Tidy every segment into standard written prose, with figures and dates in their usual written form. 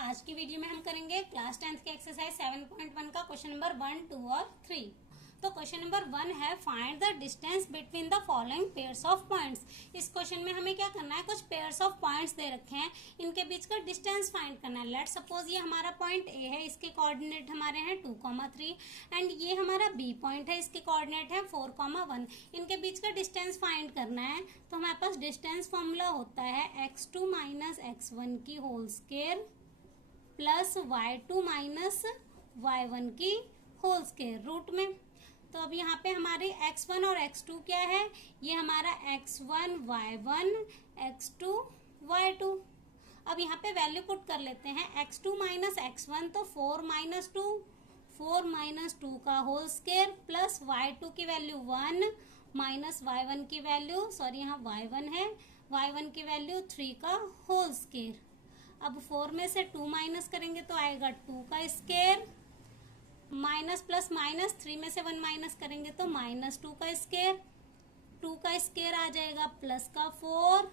आज की वीडियो में हम करेंगे क्लास 10th के एक्सरसाइज 7.1 का क्वेश्चन नंबर 1, 2 और 3। तो क्वेश्चन नंबर 1 है find the distance between the following pairs of points. इस क्वेश्चन में हमें क्या करना है, कुछ पेयर्स ऑफ पॉइंट्स दे रखे हैं, इनके बीच का डिस्टेंस फाइंड करना है। लेट सपोज ये हमारा पॉइंट ए है, इसके कोऑर्डिनेट हमारे हैं 2,3 एंड ये हमारा बी पॉइंट है, इसके कोऑर्डिनेट है 4,1। इनके बीच का डिस्टेंस फाइंड करना है। तो हमारे पास डिस्टेंस फॉर्मूला होता है x2 माइनस x1 की whole square plus y2 minus y1 की होल स्क्वायर रूट में। तो अब यहाँ पे हमारे x1 और x2 क्या है, ये हमारा x1 y1 x2 y2। अब यहाँ पे वैल्यू पुट कर लेते हैं। x2 माइनस x1 तो 4 माइनस 2, 4 माइनस 2 का होल स्क्वायर प्लस y2 की वैल्यू 1 माइनस y1 की वैल्यू, सॉरी यहाँ y1 है, y1 की वैल्यू 3 का होल स्क्वायर। अब 4 में से 2 माइनस करेंगे तो आएगा 2 का स्क्वायर, माइनस प्लस माइनस, 3 में से 1 माइनस करेंगे तो माइनस 2 का स्क्वायर, 2 का स्क्वायर आ जाएगा प्लस का 4,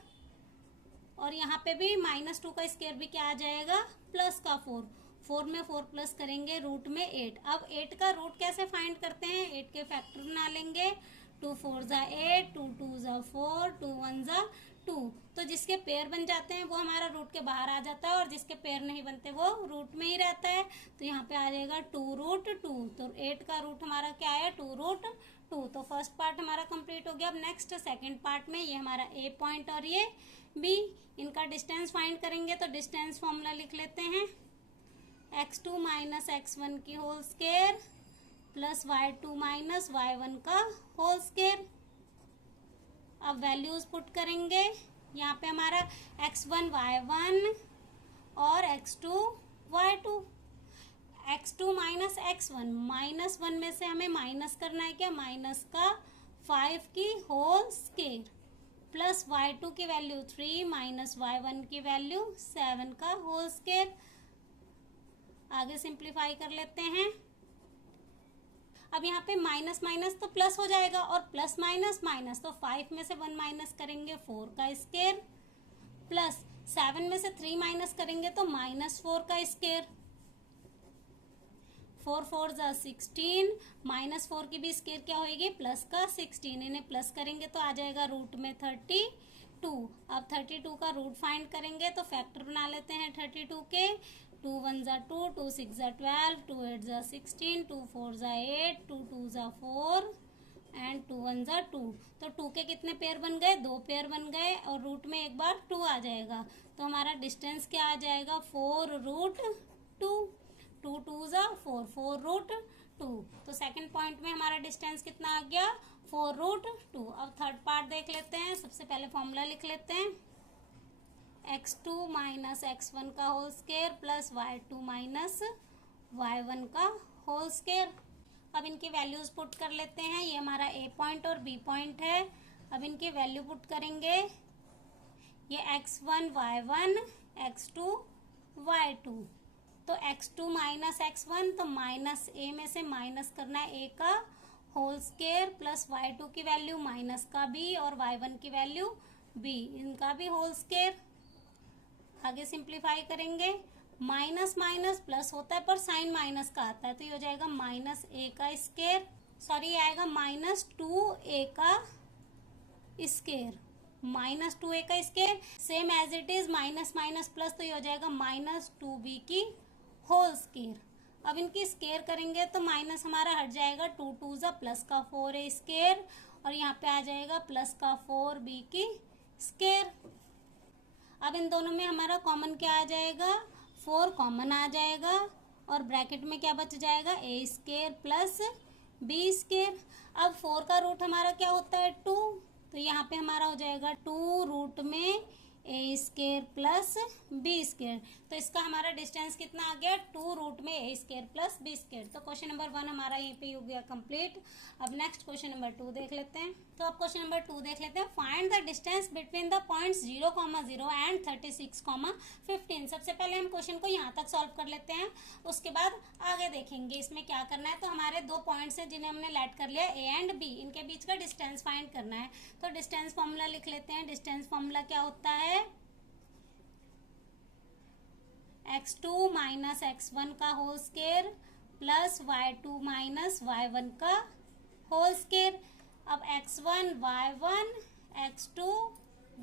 और यहाँ पे भी माइनस 2 का स्क्वायर भी क्या आ जाएगा, प्लस का 4। 4 में 4 प्लस करेंगे रूट में 8। अब 8 का रूट कैसे फाइंड करते हैं, 8 के फैक्टर बना लेंगे। 2 4 जा 8, 2 2 जा 4, 2 1 जा 2। तो जिसके पेयर बन जाते हैं वो हमारा रूट के बाहर आ जाता है, और जिसके पेयर नहीं बनते वो रूट में ही रहता है। तो यहाँ पे आ जाएगा 2 रूट 2। तो 8 का रूट हमारा क्या है, 2 रूट 2। तो फर्स्ट पार्ट हमारा कंप्लीट हो गया। अब नेक्स्ट सेकंड पार्ट में ये हमारा ए पॉइंट और ये बी, इनका डिस्टेंस फाइंड करेंगे। तो डिस्टेंस फॉर्मूला लिख लेते हैं, x2 माइनस x1 की whole square plus y2 minus y1 का होल स्क्वायर। अब वैल्यूज पुट करेंगे। यहाँ पे हमारा x1 y1 और x2 y2। x2 minus x1, minus 1 में से हमें माइनस करना है क्या, माइनस का 5 की होल स्क्वायर प्लस y2 की वैल्यू 3 माइनस y1 की वैल्यू 7 का होल स्क्वायर। आगे सिंप्लीफाई कर लेते हैं। अब यहाँ पे माइनस माइनस तो प्लस हो जाएगा, और प्लस माइनस माइनस, तो 5 में से 1 माइनस करेंगे 4 का स्क्वायर प्लस 7 में से 3 माइनस करेंगे तो माइनस 4 का स्क्वायर। 4 4 जा 16, माइनस 4 की भी स्क्वायर क्या होगी, प्लस का 16। इन्हें प्लस करेंगे तो आ जाएगा रूट में 32। अब 32 का रूट फाइंड करेंगे तो फैक्टर बना लेते हैं 32 के। 2 1 जा 2, 2 6 जा 12, 2 8 जा 16, 2 4 जा 8, 2 2 जा 4 एंड 2 1 जा 2। तो 2 के कितने पेयर बन गए, 2 पेयर बन गए, और रूट में एक बार 2 आ जाएगा। तो हमारा डिस्टेंस क्या आ जाएगा, 4 रूट 2। 2 2 जा 4, 4 रूट 2। तो सेकंड पॉइंट में हमारा डिस्टेंस कितना आ गया, 4 रूट 2। अब थर्ड पार्ट देख लेते हैं। सबसे पहले फॉर्मूला लिख लेते हैं, x2 माइनस x1 का whole square plus y2 minus y1 का होल स्क्वायर। अब इनकी वैल्यूज पुट कर लेते हैं। ये हमारा ए पॉइंट और बी पॉइंट है। अब इनकी वैल्यू पुट करेंगे। ये x1 y1, x2 y2। तो x2 माइनस x1, तो माइनस ए में से माइनस करना है ए का होल स्क्वायर प्लस y2 की वैल्यू माइनस का बी और y1 की वैल्यू बी, इनका भी होल स्क्वायर। आगे सिंप्लीफाई करेंगे। माइनस माइनस प्लस होता है पर साइन माइनस का आता है, तो ये हो जाएगा माइनस ए का स्क्वायर, सॉरी ये आएगा माइनस 2a का स्क्वायर, माइनस 2a का square. Same as it is minus minus plus, तो ये हो जाएगा माइनस 2b की होल स्क्वायर। अब इनकी स्क्वायर करेंगे तो माइनस हमारा हट जाएगा, 2 2 जा प्लस का 4a स्क्वायर, और यहाँ पे आ जाएगा प्लस का 4b की स्क्वायर। अब इन दोनों में हमारा कॉमन क्या आ जाएगा, 4 कॉमन आ जाएगा, और ब्रैकेट में क्या बच जाएगा, ए स्क्वायर प्लस बी स्क्वायर। अब 4 का रूट हमारा क्या होता है, 2। तो यहाँ पे हमारा हो जाएगा 2 रूट में ए स्क्वायर प्लस बी स्क्वायर। तो इसका हमारा डिस्टेंस कितना आ गया, 2 रूट में ए स्क्वायर प्लस बी स्क्वायर। तो क्वेश्चन नंबर 1 हमारा यहीं पे हो गया कंप्लीट। अब नेक्स्ट क्वेश्चन नंबर 2 देख लेते हैं। तो अब क्वेश्चन नंबर 2 देख लेते हैं। Find the distance between the points 0,0 and 36,15। सबसे पहले हम क्वेश्चन को यहाँ तक सॉल्व कर लेते हैं, उसके बाद आगे देखेंगे इसमें क्या करना है। तो हमारे 2 पॉइंट्स हैं जिन्हें हमने लेट कर लिया, ए एंड बी, इनके बीच का डिस्टेंस फाइंड करना है। तो डिस्टेंस फॉर्मूला लिख लेते हैं। डिस्टेंस फॉर्मूला क्या होता है, x2 माइनस x1 का whole square plus y2 minus y1 का होल स्क्वायर। अब x1 y1 x2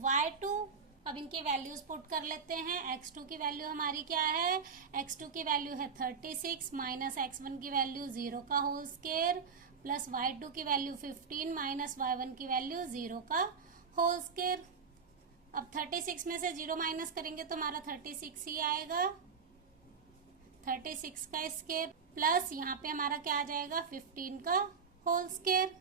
y2, अब इनके वैल्यूज पुट कर लेते हैं। x2 की वैल्यू हमारी क्या है, x2 की वैल्यू है 36 माइनस x1 की वैल्यू 0 का होल स्क्वायर प्लस y2 की वैल्यू 15 माइनस y1 की वैल्यू 0 का होल स्क्वायर। अब 36 में से 0 माइनस करेंगे तो हमारा 36 ही आएगा, 36 का स्क्वायर प्लस यहाँ पे हमारा क्या आ जाएगा 15 का होल स्क्वायर।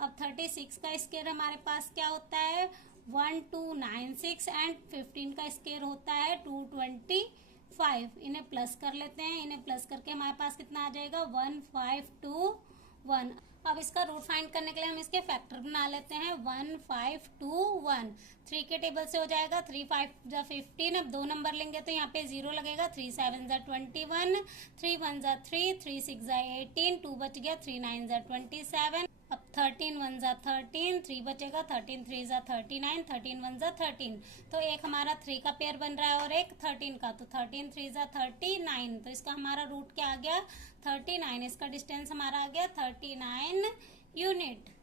अब 36 का स्क्वायर हमारे पास क्या होता है 1296 एंड 15 का स्क्वायर होता है 225। इन्हें प्लस कर लेते हैं, इन्हें प्लस करके हमारे पास कितना आ जाएगा 1521। अब इसका रूट फाइंड करने के लिए हम इसके फैक्टर बना लेते हैं 1521। 3 के टेबल से हो जाएगा 3 5 जा 15। अब 2 नंबर लेंगे तो यहाँ पे 0 लगेगा, 3 7 जा 21, 3 1 जा 3, 3 6 जा 18, 2 बच गया, 3 9 जा 27। अब 13 1 जा 13, 3 बचेगा, 13 3 जा 39, 13 1 जा 13। तो एक हमारा 3 का पेयर बन रहा है और एक 13 का, तो 13 3 जा 39। तो इसका हमारा रूट क्या आ गया 39। इसका डिस्टेंस हमारा आ गया 39 यूनिट।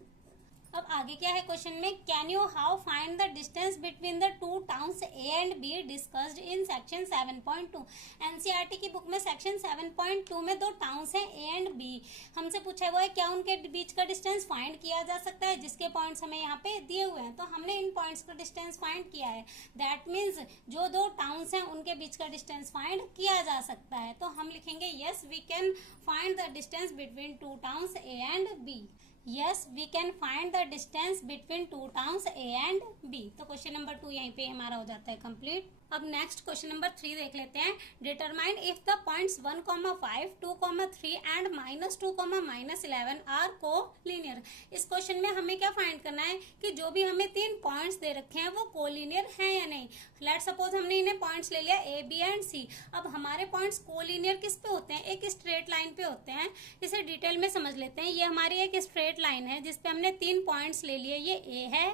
अब आगे क्या है क्वेश्चन में, can you how find the distance between the two towns A and be discussed in section 7.2। NCERT की बुक में सेक्शन 7.2 में 2 टाउन्स हैं ए एंड बी, हमसे पूछा हुआ है क्या उनके बीच का डिस्टेंस फाइंड किया जा सकता है, जिसके पॉइंट्स हमें यहाँ पे दिए हुए हैं। तो हमने इन पॉइंट्स का डिस्टेंस फाइंड किया है, दैट मीन्स जो 2 टाउन्स हैं उनके बीच का डिस्टेंस फाइंड किया जा सकता है। तो हम लिखेंगे yes we can find the distance between 2 towns A and B. Yes, we can find the distance between 2 towns A and B। तो क्वेश्चन नंबर 2 यहीं पे हमारा हो जाता है कंप्लीट। अब नेक्स्ट क्वेश्चन नंबर 3 देख लेते हैं। Determine if the points 1, 5, 2, 3 and -2, -11 are collinear. इस क्वेश्चन में हमें क्या फाइंड करना है कि जो भी हमें 3 पॉइंट्स दे रखे हैं वो कोलिनियर हैं या नहीं। लेट सपोज हमने इन्हें पॉइंट्स ले लिया ए बी एंड सी। अब हमारे पॉइंट्स कोलिनियर किस पे होते हैं, एक स्ट्रेट लाइन पे होते हैं। इसे डिटेल में समझ लेते हैं। ये हमारी एक स्ट्रेट लाइन है जिसपे हमने 3 पॉइंट्स ले लिए, ये ए है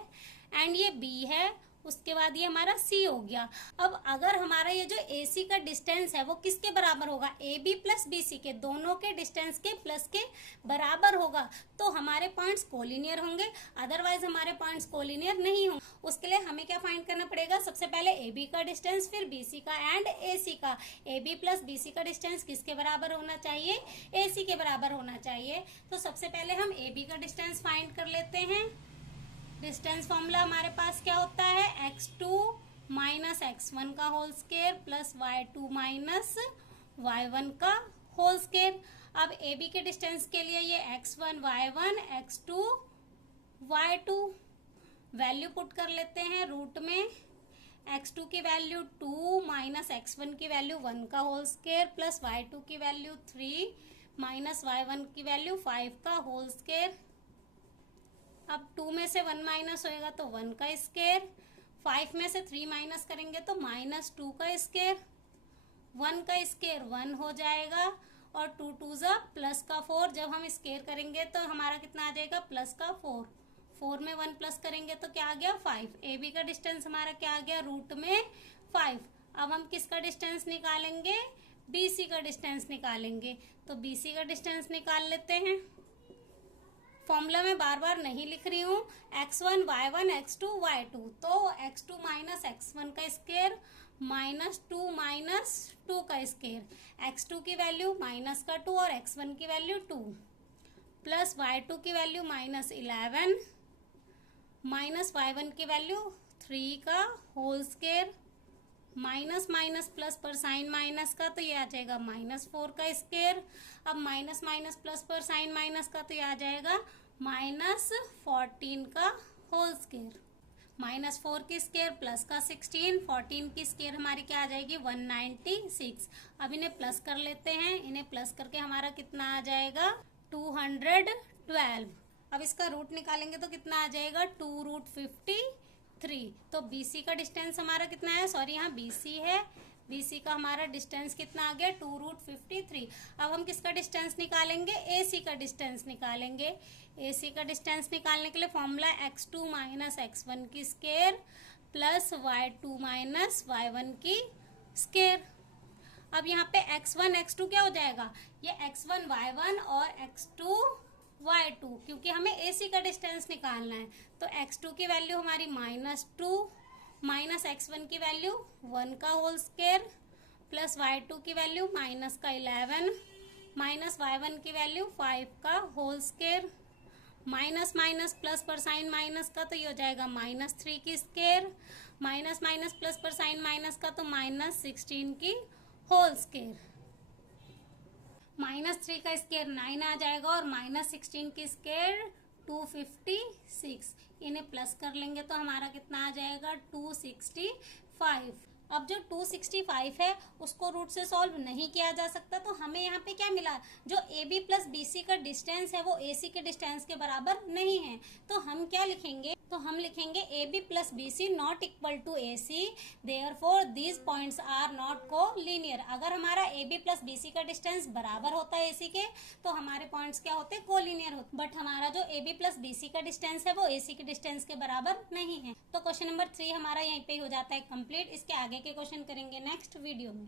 एंड ये बी है, उसके बाद ये हमारा सी हो गया। अब अगर हमारा ये जो ए सी का डिस्टेंस है वो किसके बराबर होगा, A B plus B C के दोनों के डिस्टेंस के प्लस के बराबर होगा, तो हमारे पॉइंट्स कोलिनियर होंगे। अदरवाइज हमारे पॉइंट्स कोलिनियर नहीं होंगे। उसके लिए हमें क्या फाइंड करना पड़ेगा, सबसे पहले ए बी का डिस्टेंस, फिर बी सी का एंड ए सी का। A B plus B C का डिस्टेंस किसके बराबर होना चाहिए, ए सी के बराबर होना चाहिए। तो सबसे पहले हम ए बी का डिस्टेंस फाइंड कर लेते हैं। डिस्टेंस फॉर्मूला हमारे पास क्या होता है, x2 माइनस x1 का whole square plus y2 minus y1 का होल स्क्वायर। अब ए बी के डिस्टेंस के लिए ये x1 y1 x2 y2 value put कर लेते हैं रूट में। x2 की वैल्यू 2 माइनस x1 की वैल्यू 1 का होल स्क्वायर प्लस y2 की वैल्यू 3 माइनस y1 की वैल्यू 5 का होल स्क्वायर। अब 2 में से 1 माइनस होएगा तो 1 का स्क्वायर, 5 में से 3 माइनस करेंगे तो -2 का स्क्वायर, 1 का स्क्वायर 1 हो जाएगा और 2 2 जा प्लस का 4। जब हम स्क्वायर करेंगे तो हमारा कितना आ जाएगा प्लस का 4, 4 में 1 प्लस करेंगे तो क्या आ गया 5। ए बी का डिस्टेंस हमारा क्या आ गया रूट में 5। अब हम किसका डिस्टेंस निकालेंगे, बी सी का डिस्टेंस निकालेंगे। तो बी सी का डिस्टेंस निकाल लेते हैं। फॉर्मूला में बार बार नहीं लिख रही हूँ, x1 y1 x2 y2। तो x2 माइनस x1 का स्क्वायर -2 माइनस 2 का स्क्वायर, x2 की वैल्यू माइनस का 2 और x1 की वैल्यू 2 प्लस y2 की वैल्यू -11 माइनस y1 की वैल्यू 3 का whole square, minus minus plus पर साइन माइनस का तो ये आ जाएगा -4 का स्क्वायर। अब माइनस माइनस प्लस पर साइन माइनस का तो ये आ जाएगा -14 का होल स्क्वायर। -4 की स्क्वायर प्लस का 16, 14 की स्क्वायर हमारी क्या आ जाएगी 196। अब इन्हें प्लस कर लेते हैं, इन्हें प्लस करके हमारा कितना आ जाएगा 212। अब इसका रूट निकालेंगे तो कितना आ जाएगा 2√53। तो BC का डिस्टेंस हमारा कितना है, सॉरी यहाँ BC है, BC का हमारा डिस्टेंस कितना आ गया 2√53। अब हम किसका डिस्टेंस निकालेंगे, AC का डिस्टेंस निकालेंगे। AC का डिस्टेंस निकालने के लिए फॉर्मूला x2 माइनस x1 की square plus y2 minus y1 की स्क्वायर। अब यहाँ पे x1 x2 क्या हो जाएगा, ये x1 y1 और x2 y2, क्योंकि हमें AC का डिस्टेंस निकालना है। तो x2 की वैल्यू हमारी -2 माइनस x1 की वैल्यू 1 का होल स्क्वायर प्लस y2 की वैल्यू -11 माइनस y1 की वैल्यू 5 का whole square, minus minus plus पर साइन माइनस का तो ये हो जाएगा -3 की स्क्वायर, माइनस माइनस प्लस पर साइन माइनस का तो -16 की होल स्क्वायर। -3 का स्क्वायर 9 आ जाएगा और -16 की स्क्वायर 256। इन्हें प्लस कर लेंगे तो हमारा कितना आ जाएगा 265। अब जो 265 है उसको रूट से सॉल्व नहीं किया जा सकता, तो हमें यहाँ पे क्या मिला, जो AB प्लस BC का डिस्टेंस है वो AC के डिस्टेंस के बराबर नहीं है। तो हम क्या लिखेंगे, तो हम लिखेंगे AB plus BC not equal to AC, therefore these points are not collinear. अगर हमारा AB प्लस BC का डिस्टेंस बराबर होता है AC के, तो हमारे पॉइंट्स क्या होते, कोलिनियर होते। बट हमारा जो AB प्लस BC का डिस्टेंस है वो AC के डिस्टेंस के बराबर नहीं है। तो क्वेश्चन नंबर 3 हमारा यहीं पे हो जाता है कंप्लीट। इसके आगे के क्वेश्चन करेंगे नेक्स्ट वीडियो में।